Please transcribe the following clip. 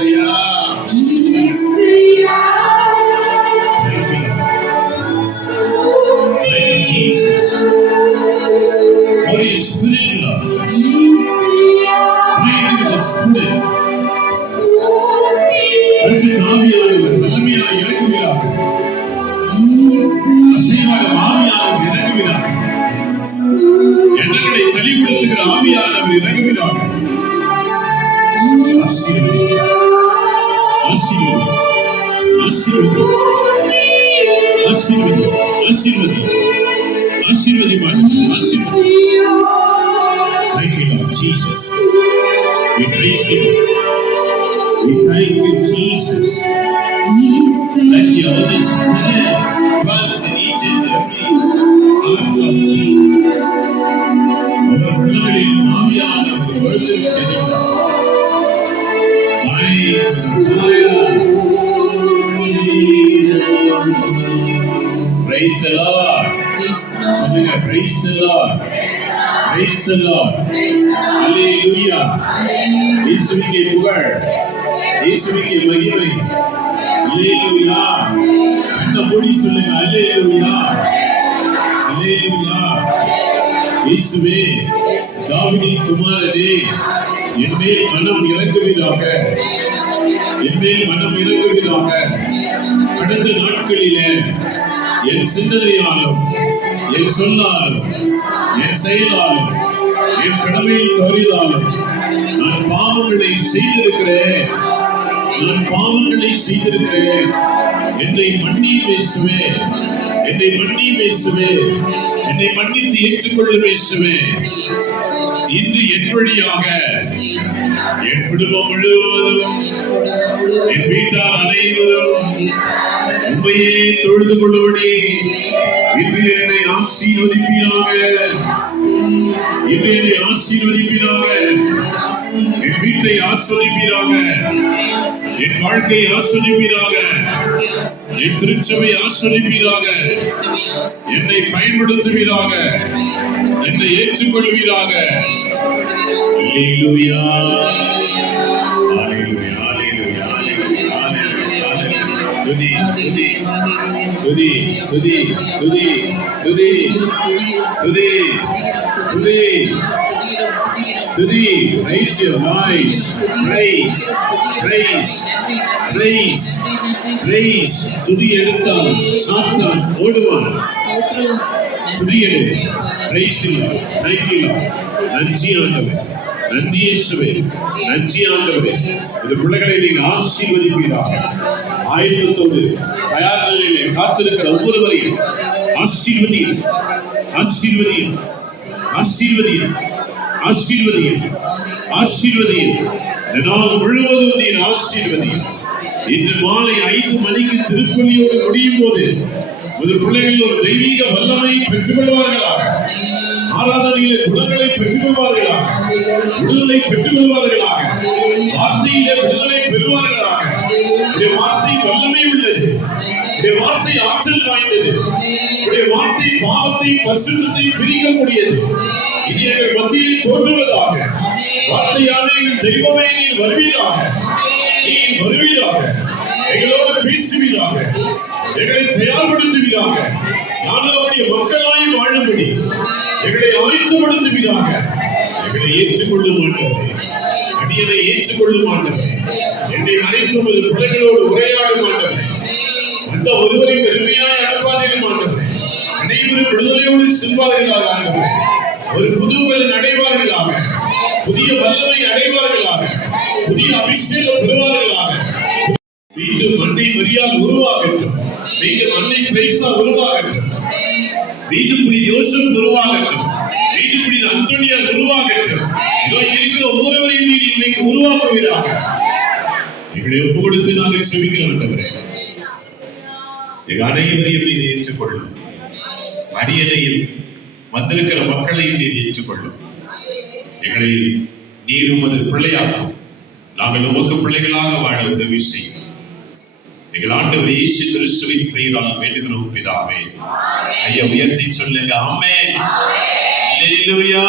ஈசையா. Jesus. Holy Spirit, Lord. Breathe into the Spirit. பரிசுத்த ஆவியானவர் வல்லமையாக இறங்குகிறார். அசைவாடும் ஆவியானவர் இறங்குகிறார். எண்ணங்களை தெளிவுபடுத்துகிற ஆவியானவர் இறங்குகிறார். ஆசீர்வதி, ஆசீர்வதி, ஆசீர்வதி, ஆசீர்வதி, ஆசீர்வதி, ஆசீர்வதி, ஆசீர்வதி. Thank you, Lord Jesus. We praise you. We thank you, Jesus. Let your Holy Spirit dwell in each and every heart of Jesus. Our உள்ளங்களில் ஆவியானவர் வாழ்ந்து செல்கிறார். Praise the Lord. சொல்லுங்க, praise the Lord. Praise the Lord. Hallelujah. இயேசுவுக்கே புகழ், இயேசுவுக்கே மகிமை. Hallelujah. கண்ணை மூடி சொல்லுங்க, Hallelujah. Hallelujah. இயேசுவே, தாவீதின் குமாரனே, என் மேல் மனம் இறங்குவீராக, என் மேல் மனம் இறங்குவீராக. கடந்த நாட்களிலே என் சிந்தனையாலும், என் சொல்லாலும், என் செயலாலும், என் கடமையில் தவறினாலும் நான் பாவங்களை செய்திருக்கிறேன். நான் பாவங்களை செய்திருக்கிறேன். என்னை மன்னி பேசுவே, என்னை மன்னி பேசுவே, என்னை மன்னித்து ஏற்றுக்கொள்ள பேசுவே. இன்று என் வழியாக என் குடும்பம் முழுவதும், என் வீட்டார் அனைவரும் உண்மையே தொழுது கொள்ளும்படி இன்று என்னை ஆசீர்வதிப்பீராக, இன்று என்னை ஆசீர்வதிப்பீராக, என் வீட்டை ஆஸ்வதிப்பீராக, என் வாழ்க்கையை ஆஸ்வதிப்பீராக, என் திருச்சபை ஆஸ்வதிப்பீராக, என்னை பயன்படுத்துவீராக, என்னை ஏற்றுக்கொள்வீராக. Hallelujah. Hallelujah. Hallelujah. Hallelujah. துதி, துதி, துதி, துதி, துதி, துதி, துதி, துதி, துதி. Raise your voice. Praise, praise, praise, praise. துதி எடுத்தால் சாத்தான் ஓடுவான். துதி எடு. Praise you. Thank you, Lord. நன்றி ஆண்டவரே, நன்றி இயேசுவே, நன்றி ஆண்டவரே. இந்த பிள்ளைகளை நீங்க ஆசீர்வதிப்பீராக. ஆயத்தத்தோடு தயார் நிலையிலே காத்திருக்கிற ஒவ்வொருவரையும் ஆசீர்வதியும், ஆசீர்வதியும், ஆசீர்வதியும், ஆசீர்வதியும், ஆசீர்வதியும். இந்த நாள் முழுவதும் நீர் ஆசீர்வதியும். இன்று மாலை 5 மணிக்கு திருப்பலியோடு முடியும் போது ஒரு பிள்ளைகள் ஒரு தெய்வீக வல்லமை பெற்றுக் கொள்வார்களாக. ஆராதனையிலே குணங்களை பெற்றுக் கொள்வார்களாக, விடுதலை பெற்றுக் கொள்வார்களாக, வார்த்தையிலே விடுதலை பெறுவார்களாக. உடைய வார்த்தை வல்லமை உள்ளது, உடைய வார்த்தை ஆற்றல் வாய்ந்தது, உடைய வார்த்தை பாவத்தை பரிசுத்தத்தை பிரிக்கக்கூடியது. இனி எங்கள் மத்தியிலே தோன்றுவதாக. வார்த்தையான எங்கள் தெய்வமே நீர் வருவீராக, நீர் வருவீராக, எங்களோடு பேசுவீராக, எங்களை தயார்படுத்துவீராக. நாங்கள் நம்முடைய மக்களாய் வாழும்படி எங்களை ஆயத்தப்படுத்துவீராக. எங்களை ஏற்றுக்கொள்ள மாட்டோம், அடியனை ஏற்றுக்கொள்ள மாட்டோம். என்னை மறைத்து உமது பிள்ளைகளோடு உரையாட மாட்டோம். அந்த ஒருவரையும் பெருமையாய் அனுப்பாதீங்க மாட்டோம். அனைவரும் விடுதலையோடு செல்வார்களாக ஆண்டவரே. ஒரு புது பலன் அடைவார்களாக, புதிய வல்லமை அடைவார்களாக, புதிய அபிஷேகம் பெறுவார்களாக. மீண்டும் அன்னை மரியாள் உருவாகட்டும், மீண்டும் அன்னை திரேசா உருவாகட்டும், மீண்டும் புனித யோசேப் உருவாகட்டும், மீண்டும் புனித அந்தோனியார் உருவாகட்டும். இருக்கிற ஒவ்வொருவரையும் நீர் இன்னைக்கு உருவாக்குவீராக. எங்களை ஒப்பு கொடுத்து நாங்கள் செபிக்கிறோம் ஆண்டவரே. எங்கள் அனைவரையும் நீர் ஏற்றுக்கொள்ளும், அடியனையும் வந்திருக்கிற மக்களையும் நீர் ஏற்றுக்கொள்ளும். எங்களை நீர் உமது பிள்ளையாக்கும், நாங்கள் உமக்கு பிள்ளைகளாக வாழ உதவி செய்யும். எங்கள் ஆண்டவர் இயேசு கிறிஸ்துவின் பெயரால் வேண்டுகிறோம் பிதாவே. ஐயா உயர்த்தி சொல்லுங்க, ஆமென். அல்லேலூயா.